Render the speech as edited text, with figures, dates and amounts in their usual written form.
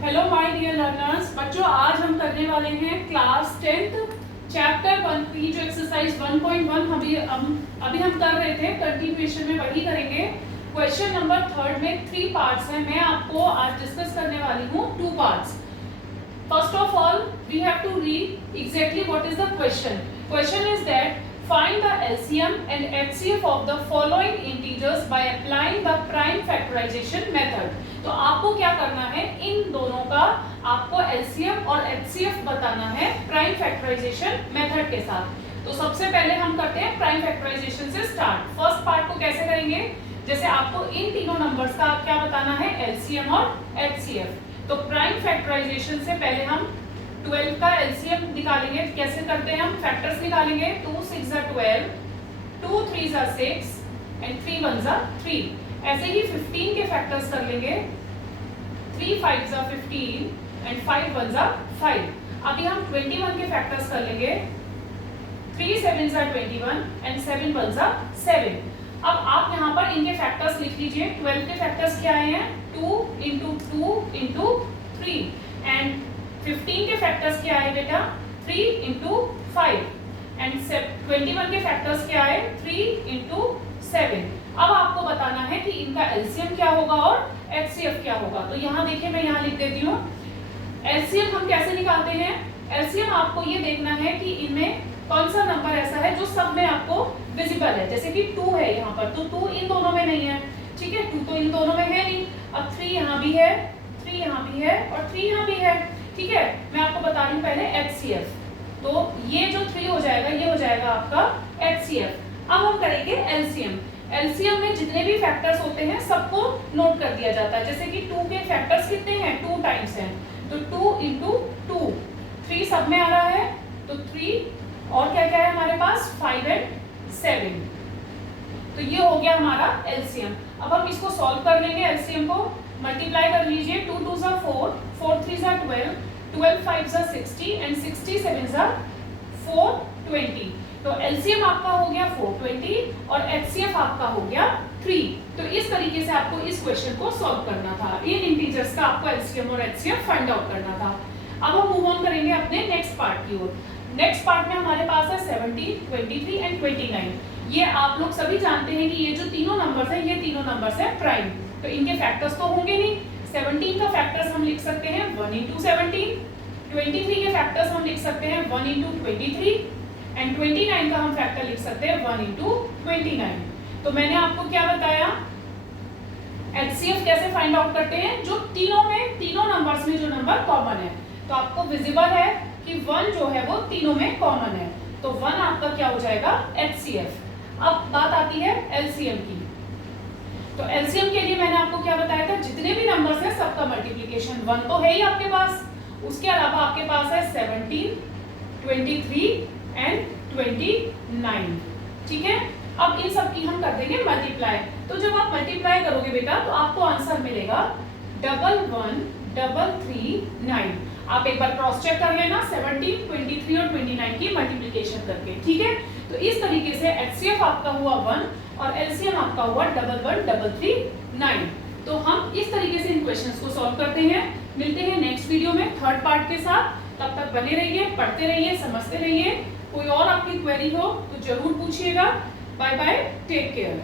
Hello my dear learners. बच्चों, आज हम करने वाले हैं क्लास 10th चैप्टर 1 की जो एक्सरसाइज 1.1 अभी हम कर रहे थे, कंटिन्यूएशन में वही करेंगे। क्वेश्चन नंबर 3 में 3 पार्ट्स हैं। मैं आपको आज डिस्कस करने वाली हूँ 2 parts. First of all we have to read exactly what is the question. Question is that find the LCM and HCF of the following integers by applying the prime factorization method। तो आपको क्या करना है, इन दोनों का आपको LCM और HCF बताना है प्राइम फैक्टराइजेशन मेथड के साथ। तो सबसे पहले हम करते हैं प्राइम फैक्टराइजेशन से स्टार्ट। फर्स्ट पार्ट को कैसे करेंगे, जैसे आपको इन तीनों नंबर्स का क्या बताना है, LCM और HCF। तो प्राइम फैक्टराइजेशन से पहले हम 12 का LCM निकालेंगे। कैसे करते हैं, हम फैक्टर्स निकालेंगे। 2 6 12, 2 3 6 एंड 3 1 3। ऐसे ही 15 के फैक्टर्स कर लेंगे। 3 5 15 एंड 5 1 5। अभी हम 21 के फैक्टर्स कर लेंगे। 3 7 21 एंड 7 1 7। अब आप यहाँ पर इनके फैक्टर्स लिख लीजिए। 12 के फैक्टर्स क्या आए हैं, 2 इंटू 2 इंटू 3 एंड 15 के फैक्टर्स क्या आए बेटा, 3 इंटू 5 एंड 21 के फैक्टर्स क्या आए, 3 इंटू 7। अब आपको बताना है कि इनका LCM क्या होगा और HCF क्या होगा। तो यहाँ देखिए, मैं यहाँ लिख देती हूँ। LCM हम कैसे निकालते हैं, LCM आपको ये देखना है कि इनमें कौन सा नंबर ऐसा है जो सब में आपको विजिबल है। जैसे कि 2 है यहाँ पर, तो 2 इन दोनों में नहीं है, ठीक है, 2 तो इन दोनों में है नहीं। अब 3 यहाँ भी है, 3 यहाँ भी है और 3 यहाँ भी है, ठीक है। मैं आपको बता रही हूँ पहले HCF। तो ये जो 3 हो जाएगा, ये हो जाएगा आपका HCF। अब हम करेंगे LCM। LCM में जितने भी फैक्टर्स होते हैं सबको नोट कर दिया जाता है। जैसे कि 2 के फैक्टर्स कितने हैं, 2 टाइम्स हैं, तो 2 इंटू 2। 3 सब में आ रहा है, तो 3 और क्या क्या है हमारे पास, 5 एंड 7। तो ये हो गया हमारा LCM। अब हम इसको सॉल्व कर लेंगे। LCM को मल्टीप्लाई कर लीजिए। 2 2 4, 4 3 12, 12 5 60 एंड 60 7 420। तो LCM आपका हो गया 420 और HCF आपका हो गया 3। तो इस तरीके से आपको इस क्वेश्चन को सॉल्व करना था। इन इंटीजर्स का आपको LCM और HCF फाइंड आउट करना था। अब हम मूव ऑन करेंगे अपने नेक्स्ट पार्ट की ओर। नेक्स्ट पार्ट में हमारे पास है 17, 23 एंड 29। ये आप लोग सभी जानते हैं कि ये जो तीनों नंबर्स हैं, ये तीनों नंबर्स हैं प्राइम। तो इनके फैक्टर्स तो होंगे नहीं। 17 का फैक्टर्स हम लिख सकते हैं 1 इंटू 17। 23 के फैक्टर्स हम लिख सकते हैं 1 इंटू 23 एंड 29 का हम फैक्टर लिख सकते हैं 1 इंटू 29। तो मैंने आपको क्या बताया, HCF कैसे फाइंड आउट करते हैं, जो तीनों नंबर्स में जो नंबर कॉमन है। तो आपको विजिबल है कि 1 जो है वो तीनों में कॉमन है, तो 1 आपका क्या हो जाएगा, HCF। अब बात आती है LCM की। तो LCM के लिए मैंने आपको क्या बताया था, जितने भी नंबर्स हैं सबका मल्टीप्लिकेशन 1 तो है ही आपके पास, उसके अलावा आपके पास है 17, 23 एंड 29, ठीक है। अब इन सब की हम कर देंगे मल्टीप्लाई। तो जब आप मल्टीप्लाई करोगे बेटा, तो आपको आंसर मिलेगा 11,339। आप एक बार क्रॉस चेक कर लेना 17, 23 और 29 की मल्टीप्लिकेशन करके, ठीक है। तो इस तरीके से HCF आपका हुआ 1 और LCM आपका हुआ 11,339। तो हम इस तरीके से इन क्वेश्चंस को सॉल्व करते हैं। मिलते हैं नेक्स्ट वीडियो में थर्ड पार्ट के साथ। तब तक बने रहिए, पढ़ते रहिए, समझते रहिए। कोई और आपकी क्वेरी हो तो जरूर पूछिएगा। Bye bye, take care.